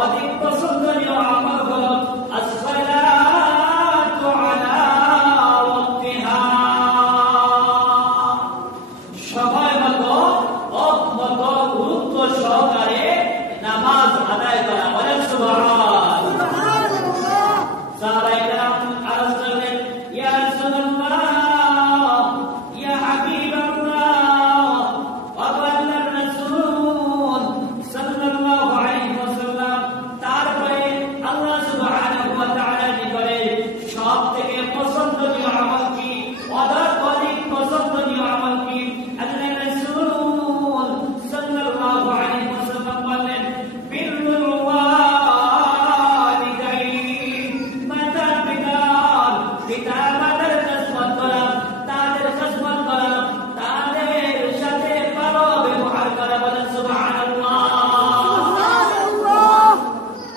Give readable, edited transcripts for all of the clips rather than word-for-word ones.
অধিক পছন্দনীয় আমল হলো আসসালাতু আলা ওয়াক্তিহা, সময় মতো মতো গুরুত্ব সহকারে নামাজ আদায় করা। বলেন সুবহানাল্লাহ। সাহাবায়ে কেরাম আরজ করলেন, ইয়া রাসূলুল্লাহ, ইয়া হাবিবাল্লাহ, আল্লাহর রাসূল সাল্লাল্লাহু আলাইহি ওয়াসাল্লাম। তারপরে আল্লাহ সুবহানাহু ওয়া তাআলা বলেন, সবথেকে পছন্দনীয় আমল কি, অধিক পছন্দনীয় আমল কি? আল্লাহর রাসূল সাল্লাল্লাহু আলাইহি ওয়াসাল্লাম বলেন, বিররুল ওয়ালিদাইন, পিতা-মাতার খেদমত করা, তাদের খেদমত করা, তাদের সাথে ভালো ব্যবহার করা। বলেন সুবহানাল্লাহ।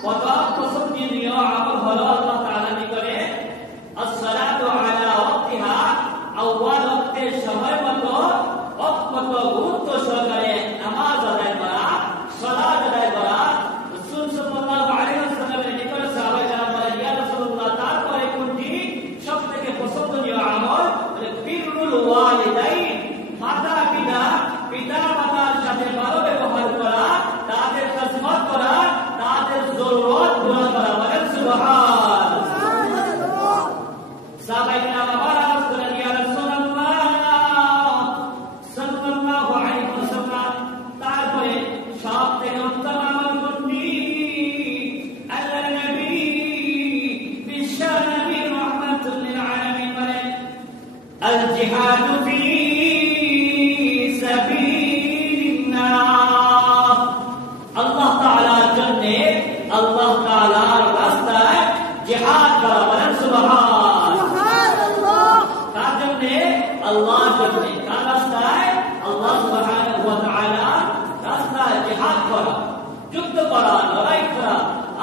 কত পছন্দনীয় আমল হলো আল্লাহ তাআলা নিকটে আসসালাতু আলা ওয়াক্তিহা, আউয়াল ওয়াক্তের সময় মতো গুরুত্ব সহকারে নামাজ আদায় করা, সালাত আদায় করা। রাসূল সাল্লাল্লাহু আলাইহি ওয়াসাল্লামের নিকটে সাহাবায়ে কেরাম বলেন, ইয়া রাসূলুল্লাহ, তারপরে কোনটি সবথেকে পছন্দনীয় আমল? বিররুল ওয়ালিদাইন, পিতা-মাতার সাথে ভালো ব্যবহার করা, তাদের খেদমত করা, তাদের জরুরত পূরণ করা। বলেন সুবহানাল্লাহ। সাহাবায়ে কেরাম আবার আরজ করেন, ইয়া রাসূলুল্লাহ সাল্লাল্লাহু আলাইহি ওয়াসাল্লাম, তারপরে সবথেকে উত্তম আমল কোনটি? আল্লাহর নবী বিশ্বনবী রাহমাতুল লিল আলামিন বলেন, আল জিহাদু ফি সাবিলিল্লাহ, আল্লাহ তাআলার জন্য, আল্লাহ তাআলার রাস্তায় জিহাদ করা। বলেন সুবহানাল্লাহ। কার জন্য? আল্লাহর জন্য। কার রাস্তায়? আল্লাহ সুবহানাহু ওয়া তাআলার রাস্তায় জিহাদ করা, যুদ্ধ করা, লড়াই করা।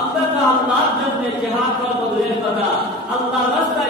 আমরা তো আল্লাহর জন্য জিহাদ করব, দূরের কথা, আল্লাহর রাস্তায়